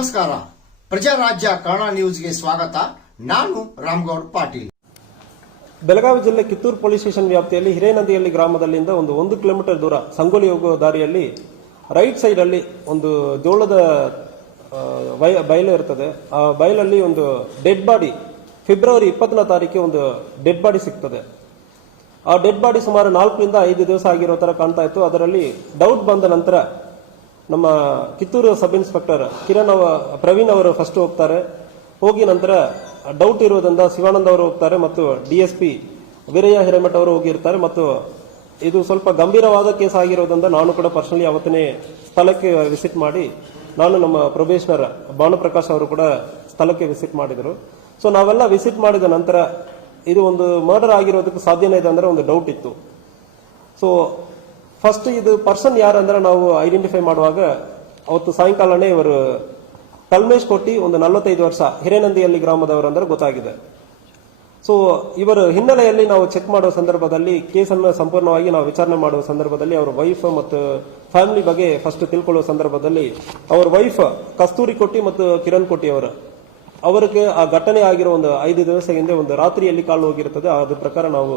ನಮಸ್ಕಾರ. ಪ್ರಜಾರಾಜ್ಯ ಕನ್ನಡ ನ್ಯೂಸ್ಗೆ ಸ್ವಾಗತ. ನಾನು ರಾಮಗೌಡ ಪಾಟೀಲ್. ಬೆಳಗಾವಿ ಜಿಲ್ಲೆ ಕಿತ್ತೂರು ಪೊಲೀಸ್ ಸ್ಟೇಷನ್ ವ್ಯಾಪ್ತಿಯಲ್ಲಿ ಹಿರೇನದಿಹಳ್ಳಿ ಗ್ರಾಮದಲ್ಲಿಂದ ಒಂದು ಕಿಲೋಮೀಟರ್ ದೂರ ಸಂಗೊಳ್ಳಿ ಹೋಗುವ ದಾರಿಯಲ್ಲಿ ರೈಟ್ ಸೈಡ್ ಅಲ್ಲಿ ಒಂದು ಜೋಳದ ಬಯಲು ಇರ್ತದೆ. ಆ ಬಯಲಲ್ಲಿ ಒಂದು ಡೆಡ್ ಬಾಡಿ ಫೆಬ್ರವರಿ 20ನೇ ತಾರೀಕು ಒಂದು ಡೆಡ್ ಬಾಡಿ ಸಿಗ್ತದೆ. ಆ ಡೆಡ್ ಬಾಡಿ ಸುಮಾರು 4 ರಿಂದ 5 ದಿವಸ ಆಗಿರೋ ತರ ಕಾಣ್ತಾ ಇತ್ತು. ಅದರಲ್ಲಿ ಡೌಟ್ ಬಂದ ನಂತರ ನಮ್ಮ ಕಿತ್ತೂರು ಸಬ್ ಇನ್ಸ್ಪೆಕ್ಟರ್ ಪ್ರವೀಣ್ ಅವರು ಫಸ್ಟ್ ಹೋಗ್ತಾರೆ. ಹೋಗಿ ನಂತರ ಡೌಟ್ ಇರುವುದರಿಂದ ಶಿವಾನಂದ್ ಅವರು ಹೋಗ್ತಾರೆ ಮತ್ತು ಡಿಎಸ್ಪಿ ವೀರಯ್ಯ ಹಿರೇಮಠ ಅವರು ಹೋಗಿರ್ತಾರೆ. ಮತ್ತು ಇದು ಸ್ವಲ್ಪ ಗಂಭೀರವಾದ ಕೇಸ್ ಆಗಿರೋದ್ರಿಂದ ನಾನು ಕೂಡ ಪರ್ಸನಲಿ ಅವತ್ತನೇ ಸ್ಥಳಕ್ಕೆ ವಿಸಿಟ್ ಮಾಡಿ, ನಾನು ನಮ್ಮ ಪ್ರೊಬೇಷನರ್ ಭಾನುಪ್ರಕಾಶ್ ಅವರು ಕೂಡ ಸ್ಥಳಕ್ಕೆ ವಿಸಿಟ್ ಮಾಡಿದರು. ಸೊ ನಾವೆಲ್ಲ ವಿಸಿಟ್ ಮಾಡಿದ ನಂತರ ಇದು ಒಂದು ಮರ್ಡರ್ ಆಗಿರೋದಕ್ಕೆ ಸಾಧ್ಯನೇ ಇದೆ ಅಂದ್ರೆ ಒಂದು ಡೌಟ್ ಇತ್ತು. ಸೊ ಫಸ್ಟ್ ಇದು ಪರ್ಸನ್ ಯಾರಂದ್ರೆ ನಾವು ಐಡೆಂಟಿಫೈ ಮಾಡುವಾಗ ಅವತ್ತು ಸಾಯಂಕಾಲನೇ ಇವರು ಕಲ್ಮೇಶ್ ಕೊಟ್ಟಿ ಒಂದು 45 ವರ್ಷ ಹಿರೇನಂದಿಹಳ್ಳಿ ಗ್ರಾಮದವರು ಅಂದ್ರೆ ಗೊತ್ತಾಗಿದೆ. ಸೊ ಇವರ ಹಿನ್ನೆಲೆಯಲ್ಲಿ ನಾವು ಚೆಕ್ ಮಾಡುವ ಸಂದರ್ಭದಲ್ಲಿ ಕೇಸನ್ನು ಸಂಪೂರ್ಣವಾಗಿ ನಾವು ವಿಚಾರಣೆ ಮಾಡುವ ಸಂದರ್ಭದಲ್ಲಿ ಅವರ ವೈಫ್ ಮತ್ತು ಫ್ಯಾಮಿಲಿ ಬಗ್ಗೆ ಫಸ್ಟ್ ತಿಳ್ಕೊಳ್ಳುವ ಸಂದರ್ಭದಲ್ಲಿ ಅವರ ವೈಫ್ ಕಸ್ತೂರಿ ಕೊಟ್ಟಿ ಮತ್ತು ಕಿರಣ್ ಕೊಟ್ಟಿ ಅವರಿಗೆ ಆ ಘಟನೆ ಆಗಿರೋ ಒಂದು 5 ದಿವಸ ಹಿಂದೆ ಒಂದು ರಾತ್ರಿಯಲ್ಲಿ ಕಾಲು ಹೋಗಿರುತ್ತದೆ. ಅದ್ರ ಪ್ರಕಾರ ನಾವು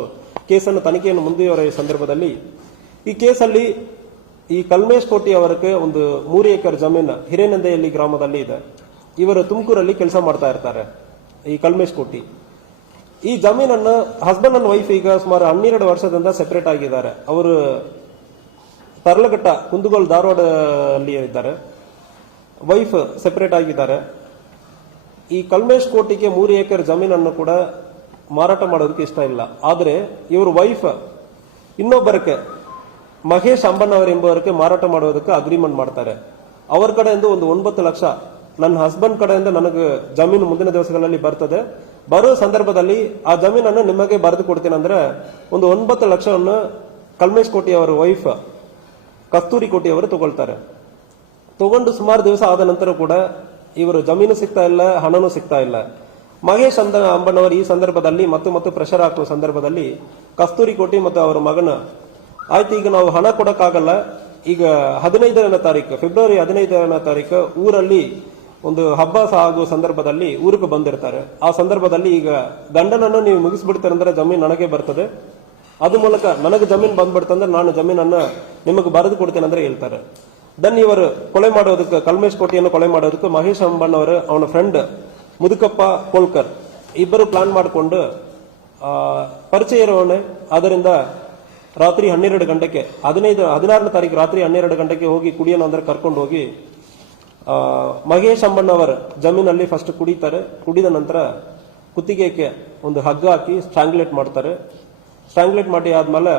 ಕೇಸನ್ನು ತನಿಖೆಯನ್ನು ಮುಂದುವರೆಯುವ ಸಂದರ್ಭದಲ್ಲಿ ಈ ಕೇಸಲ್ಲಿ ಈ ಕಲ್ಮೇಶ್ ಕೋಟಿ ಅವರಿಗೆ ಒಂದು 3 ಎಕರೆ ಜಮೀನು ಹಿರೇನಂದಿಹಳ್ಳಿ ಗ್ರಾಮದಲ್ಲಿ ಇದೆ. ಇವರು ತುಮಕೂರಲ್ಲಿ ಕೆಲಸ ಮಾಡ್ತಾ ಇರ್ತಾರೆ. ಈ ಕಲ್ಮೇಶ್ ಕೋಟಿ ಈ ಜಮೀನನ್ನು ಹಸ್ಬೆಂಡ್ ಅಂಡ್ ವೈಫ್ ಈಗ ಸುಮಾರು 12 ವರ್ಷದಿಂದ ಸೆಪರೇಟ್ ಆಗಿದ್ದಾರೆ. ಅವರು ತರ್ಲಘಟ್ಟ ಕುಂದಗೋಳ ಧಾರವಾಡ ಅಲ್ಲಿ ಇದ್ದಾರೆ. ವೈಫ್ ಸೆಪರೇಟ್ ಆಗಿದ್ದಾರೆ. ಈ ಕಲ್ಮೇಶ್ ಕೋಟಿಗೆ 3 ಎಕರೆ ಜಮೀನನ್ನು ಕೂಡ ಮಾರಾಟ ಮಾಡೋದಕ್ಕೆ ಇಷ್ಟ ಇಲ್ಲ. ಆದರೆ ಇವರು ವೈಫ್ ಇನ್ನೊಬ್ಬರಕ್ಕೆ ಮಹೇಶ್ ಅಂಬಣ್ಣವರ್ ಎಂಬುವರಿಗೆ ಮಾರಾಟ ಮಾಡೋದಕ್ಕೆ ಅಗ್ರಿಮೆಂಟ್ ಮಾಡ್ತಾರೆ. ಅವರ ಕಡೆಯಿಂದ ಒಂದು 9 ಲಕ್ಷ ನನ್ನ ಹಸ್ಬೆಂಡ್ ಕಡೆಯಿಂದ ನನಗೆ ಜಮೀನು ಮುಂದಿನ ದಿವಸಗಳಲ್ಲಿ ಬರ್ತದೆ, ಬರೋ ಸಂದರ್ಭದಲ್ಲಿ ಆ ಜಮೀನನ್ನು ನಿಮಗೆ ಬರೆದು ಕೊಡ್ತೀನಿ ಅಂದ್ರೆ ಒಂದು 9 ಲಕ್ಷವನ್ನು ಕಲ್ಮೇಶ್ ಕೋಟಿ ಅವರ ವೈಫ್ ಕಸ್ತೂರಿ ಕೋಟಿ ಅವರು ತಗೊಳ್ತಾರೆ. ತಗೊಂಡು ಸುಮಾರು ದಿವಸ ಆದ ನಂತರ ಕೂಡ ಇವರು ಜಮೀನು ಸಿಗ್ತಾ ಇಲ್ಲ, ಹಣನೂ ಸಿಗ್ತಾ ಇಲ್ಲ. ಮಹೇಶ್ ಅಂಬಣ್ಣವರು ಈ ಸಂದರ್ಭದಲ್ಲಿ ಮತ್ತು ಪ್ರೆಷರ್ ಹಾಕುವ ಸಂದರ್ಭದಲ್ಲಿ ಕಸ್ತೂರಿ ಕೋಟಿ ಮತ್ತು ಅವರ ಮಗನ ಆಯ್ತು, ಈಗ ನಾವು ಹಣ ಕೊಡಕ್ಕಾಗಲ್ಲ, ಈಗ 15ನೇ ತಾರೀಕು ಫೆಬ್ರವರಿ 15ನೇ ತಾರೀಕು ಊರಲ್ಲಿ ಒಂದು ಹಬ್ಬ ಆಗುವ ಸಂದರ್ಭದಲ್ಲಿ ಊರಿಗೆ ಬಂದಿರ್ತಾರೆ. ಆ ಸಂದರ್ಭದಲ್ಲಿ ಈಗ ಗಂಡನನ್ನು ನೀವು ಮುಗಿಸ್ಬಿಡ್ತಾರೆ ಜಮೀನು ನನಗೆ ಬರ್ತದೆ, ಅದು ಮೂಲಕ ನನಗೆ ಜಮೀನು ಬಂದ್ಬಿಡ್ತಂದ್ರೆ ನಾನು ಜಮೀನನ್ನು ನಿಮಗೆ ಬರೆದು ಕೊಡ್ತೇನೆ ಅಂದ್ರೆ ಹೇಳ್ತಾರೆ. ದೆನ್ ಇವರು ಕೊಲೆ ಮಾಡೋದಕ್ಕೆ ಕಲ್ಮೇಶ್ ಕೋಟಿಯನ್ನು ಕೊಲೆ ಮಾಡೋದಕ್ಕೆ ಮಹೇಶ್ ಅಂಬಣ್ಣವರು ಅವನ ಫ್ರೆಂಡ್ ಮುದುಕಪ್ಪ ಕೋಲ್ಕರ್ ಇಬ್ಬರು ಪ್ಲಾನ್ ಮಾಡಿಕೊಂಡು ಪರಿಚಯ ಇರೋವನೇ ಅದರಿಂದ ರಾತ್ರಿ 12 ಗಂಟೆಗೆ 16ನೇ ತಾರೀಕು ರಾತ್ರಿ 12 ಗಂಟೆಗೆ ಹೋಗಿ ಕುಡಿಯೋಣ ಅಂದ್ರೆ ಕರ್ಕೊಂಡು ಹೋಗಿ ಮಹೇಶ್ ಅಂಬಣ್ಣವರ ಜಮೀನಲ್ಲಿ ಫಸ್ಟ್ ಕುಡಿತಾರೆ. ಕುಡಿದ ನಂತರ ಕುತ್ತಿಗೆಗೆ ಒಂದು ಹಗ್ಗ ಹಾಕಿ ಸ್ಟ್ರಾಂಗ್ಯುಲೇಟ್ ಮಾಡ್ತಾರೆ. ಸ್ಟ್ರಾಂಗ್ಯುಲೇಟ್ ಮಾಡಿ ಆದ್ಮೇಲೆ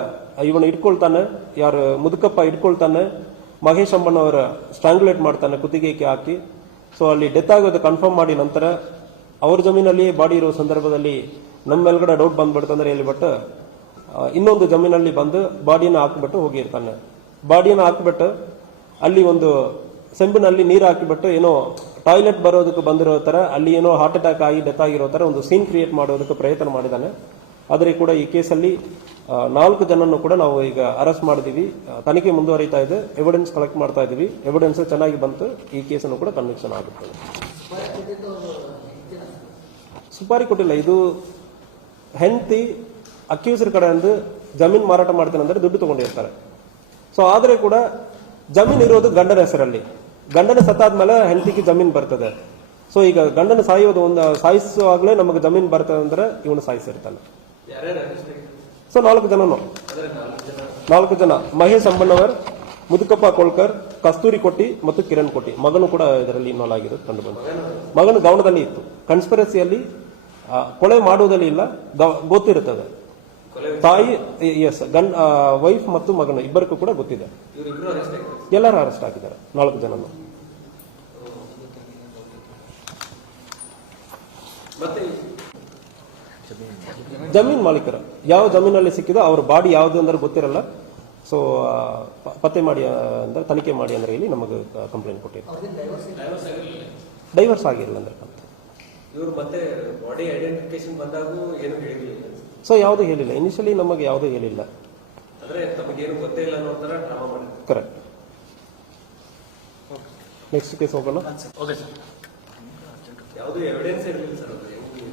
ಇವನು ಇಟ್ಕೊಳ್ತಾನೆ, ಯಾರು ಮುದುಕಪ್ಪ ಇಟ್ಕೊಳ್ತಾನೆ, ಮಹೇಶ್ ಅಂಬಣ್ಣವರ ಸ್ಟ್ರಾಂಗ್ಯುಲೇಟ್ ಮಾಡ್ತಾನೆ ಕುತ್ತಿಗೆಗೆ ಹಾಕಿ. ಸೊ ಅಲ್ಲಿ ಡೆತ್ ಆಗೋದು ಕನ್ಫರ್ಮ್ ಮಾಡಿ ನಂತರ ಅವ್ರ ಜಮೀನಲ್ಲಿ ಬಾಡಿ ಇರೋ ಸಂದರ್ಭದಲ್ಲಿ ನಮ್ಮ ಮೇಲ್ಗಡೆ ಡೌಟ್ ಬಂದ್ಬಿಡ್ತಂದ್ರೆ ಹೇಳ್ಬಿಟ್ಟು ಇನ್ನೊಂದು ಜಮೀನಲ್ಲಿ ಬಂದು ಬಾಡಿಯನ್ನು ಹಾಕಿಬಿಟ್ಟು ಹೋಗಿರ್ತಾನೆ. ಬಾಡಿಯನ್ನು ಹಾಕಿಬಿಟ್ಟು ಅಲ್ಲಿ ಒಂದು ಸೆಂಬಿನಲ್ಲಿ ನೀರು ಹಾಕಿಬಿಟ್ಟು ಏನೋ ಟಾಯ್ಲೆಟ್ ಬರೋದಕ್ಕೆ ಬಂದಿರೋ ತರ ಅಲ್ಲಿ ಏನೋ ಹಾರ್ಟ್ ಅಟ್ಯಾಕ್ ಆಗಿ ಡೆತ್ ಆಗಿರೋ ತರ ಒಂದು ಸೀನ್ ಕ್ರಿಯೇಟ್ ಮಾಡೋದಕ್ಕೆ ಪ್ರಯತ್ನ ಮಾಡಿದ್ದಾನೆ. ಆದರೆ ಕೂಡ ಈ ಕೇಸಲ್ಲಿ 4 ಜನನ್ನು ಕೂಡ ನಾವು ಈಗ ಅರೆಸ್ಟ್ ಮಾಡಿದೀವಿ. ತನಿಖೆ ಮುಂದುವರಿತಾ ಇದೆ, ಎವಿಡೆನ್ಸ್ ಕಲೆಕ್ಟ್ ಮಾಡ್ತಾ ಇದೀವಿ. ಎವಿಡೆನ್ಸ್ ಚೆನ್ನಾಗಿ ಬಂತು, ಈ ಕೇಸನ್ನು ಕೂಡ ಕನ್ವಿಕ್ಷನ್ ಆಗುತ್ತದೆ. ಸುಪಾರಿ ಕೊಟ್ಟಿಲ್ಲ. ಇದು ಹೆಂಡತಿ ಅಕ್ಯೂಸರ್ ಕಡೆಯಿಂದ ಜಮೀನು ಮಾರಾಟ ಮಾಡ್ತೇನೆ ಅಂದ್ರೆ ದುಡ್ಡು ತಗೊಂಡಿರ್ತಾರೆ. ಸೊ ಆದ್ರೆ ಕೂಡ ಜಮೀನು ಇರೋದು ಗಂಡನ ಹೆಸರಲ್ಲಿ. ಗಂಡನ ಸತ್ತಾದ್ಮೇಲೆ ಹೆಂಡತಿಗೆ ಜಮೀನು ಬರ್ತದೆ. ಸೊ ಈಗ ಗಂಡನ ಸಾಯಿಸುವಾಗಲೇ ನಮಗೆ ಜಮೀನು ಬರ್ತದೆ ಅಂದ್ರೆ ಇವನು ಸಾಯಿಸಿರ್ತಾನೆ. ಸೊ 4 ಜನ ಮಹೇಶ್ ಅಂಬಣ್ಣವರ್, ಮುದುಕಪ್ಪ ಕೋಳ್ಕರ್, ಕಸ್ತೂರಿ ಕೊಟ್ಟಿ ಮತ್ತು ಕಿರಣ್ ಕೊಟ್ಟಿ. ಮಗನು ಕೂಡ ಇದರಲ್ಲಿ ಇನ್ವಾಲ್ವ್ ಆಗಿರೋದು ಕಂಡು ಬಂತು. ಮಗನು ಗೌಣದಲ್ಲಿ ಇತ್ತು. ಕನ್ಸ್ಪಿರಸಿಯಲ್ಲಿ ಕೊಲೆ ಮಾಡುವುದಲ್ಲಿ ಇಲ್ಲ, ಗೊತ್ತಿರುತ್ತದೆ. ತಾಯಿ ವೈಫ್ ಮತ್ತು ಮಗನು ಇಬ್ಬರಿಗೂ ಕೂಡ ಗೊತ್ತಿದೆ. ಎಲ್ಲರೂ ಅರೆಸ್ಟ್ ಆಗಿದ್ದಾರೆ, 4 ಜನನು. ಜಮೀನ್ ಮಾಲೀಕರು ಯಾವ ಜಮೀನಲ್ಲಿ ಸಿಕ್ಕಿದೋ ಅವ್ರ ಬಾಡಿ ಯಾವ್ದು ಅಂದ್ರೆ ಗೊತ್ತಿರಲ್ಲ. ಸೊ ಪತ್ತೆ ಮಾಡಿ ಅಂದ್ರೆ ತನಿಖೆ ಮಾಡಿ ಅಂದ್ರೆ ಇಲ್ಲಿ ನಮಗೆ ಕಂಪ್ಲೇಂಟ್ ಕೊಟ್ಟಿದ್ದಾರೆ. ಡೈವರ್ಸ್ ಆಗಿರಲಿಲ್ಲ ಅಂದ್ರೆ ಇವರು ಮತ್ತೆ ಬಾಡಿ ಐಡೆಂಟಿಫಿಕೇಶನ್ ಬಂದಾಗೂ ಏನು ಹೇಳಿಲ್ಲ. ಸೊ ಯಾವುದು ಹೇಳಿಲ್ಲ, ಇನಿಷಿಯಲಿ ನಮಗೆ ಯಾವುದೂ ಹೇಳಿಲ್ಲ. ಅಂದ್ರೆ ತಮಗೇನು ಗೊತ್ತೇ ಇಲ್ಲ ಅನ್ನೋ ತರ ಡ್ರಾಮಾ ಮಾಡಿದ್ರು. ಕರೆಕ್ಟ್. ನೆಕ್ಸ್ಟ್ ಕೇಸ್ ಹೋಗೋಣ. ಯಾವುದು ಎವಿಡೆನ್ಸ್ ಇರಲಿಲ್ಲ ಸರ್ ಅದು ಹೆಂಗೆ?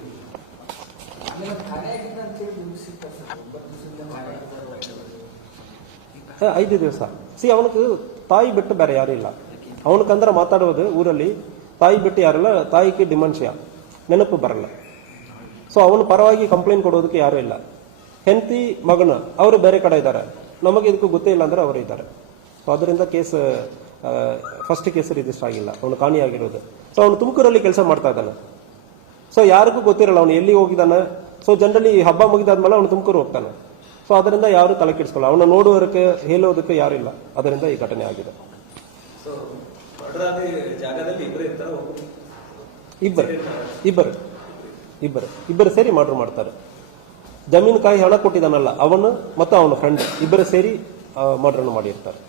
5 ದಿವಸ ಅವನಿಗೆ ತಾಯಿ ಬಿಟ್ಟು ಬೇರೆ ಯಾರು ಇಲ್ಲ. ಅವನಕಂದ್ರ ಮಾತಾಡೋದು ಊರಲ್ಲಿ ತಾಯಿ ಬಿಟ್ಟು ಯಾರಿಲ್ಲ. ತಾಯಿಗೆ ಡಿಮೆನ್ಷಿಯಾ, ನೆನಪು ಬರಲ್ಲ. ಸೊ ಅವನ ಪರವಾಗಿ ಕಂಪ್ಲೇಂಟ್ ಕೊಡೋದಕ್ಕೆ ಯಾರು ಇಲ್ಲ. ಹೆಂಡತಿ ಮಗನ ಅವರು ಬೇರೆ ಕಡೆ ಇದ್ದಾರೆ, ನಮಗೆ ಇದಕ್ಕೂ ಗೊತ್ತೇ ಇಲ್ಲ ಅಂದ್ರೆ ಅವರು ಇದ್ದಾರೆ. ಸೊ ಅದರಿಂದ ಕೇಸ್ ಫಸ್ಟ್ ಕೇಸ್ ರಿಜಿಸ್ಟರ್ ಆಗಿಲ್ಲ, ಅವನು ಕಾಣಿಯಾಗಿರೋದು. ಸೊ ಅವನು ತುಮಕೂರಲ್ಲಿ ಕೆಲಸ ಮಾಡ್ತಾ ಇದ್ದಾನೆ. ಸೊ ಯಾರಿಗೂ ಗೊತ್ತಿರಲ್ಲ ಅವನು ಎಲ್ಲಿ ಹೋಗಿದ್ದಾನೆ. ಸೊ ಜನರಲಿ ಹಬ್ಬ ಮುಗಿದಾದ್ಮೇಲೆ ಅವನು ತುಮಕೂರು ಹೋಗ್ತಾನೆ. ಸೊ ಅದರಿಂದ ಯಾರು ತಲೆ ಕೆಡಿಸ್ಕೊಳ್ಳಲ್ಲ, ಅವನ ನೋಡುವುದಕ್ಕೆ ಹೇಳೋದಕ್ಕೆ ಯಾರು ಇಲ್ಲ. ಅದರಿಂದ ಈ ಘಟನೆ ಆಗಿದೆ. ಸೊ ಮರ್ಡರ್ ಆದ ಜಾಗದಲ್ಲಿ ಇಬ್ಬರು ಇರ್ತಾರೆ, ಇಬ್ಬರು ಸೇರಿ ಮರ್ಡರ್ ಮಾಡ್ತಾರೆ. ಜಮೀನು ಕಾಯಿ ಹಣ ಕೊಟ್ಟಿದ್ದಾನಲ್ಲ ಅವನು ಮತ್ತು ಅವನ ಫ್ರೆಂಡ್ ಇಬ್ಬರು ಸೇರಿ ಮರ್ಡರ್ ಮಾಡಿರ್ತಾರೆ.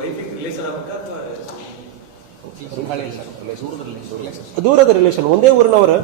ವೈಫಿಗೆ ರಿಲೇಷನ್ ಆಗ್ಬೇಕಾ ಅಥವಾ ದೂರದ ರಿಲೇಷನ್, ಒಂದೇ ಊರಿನವರ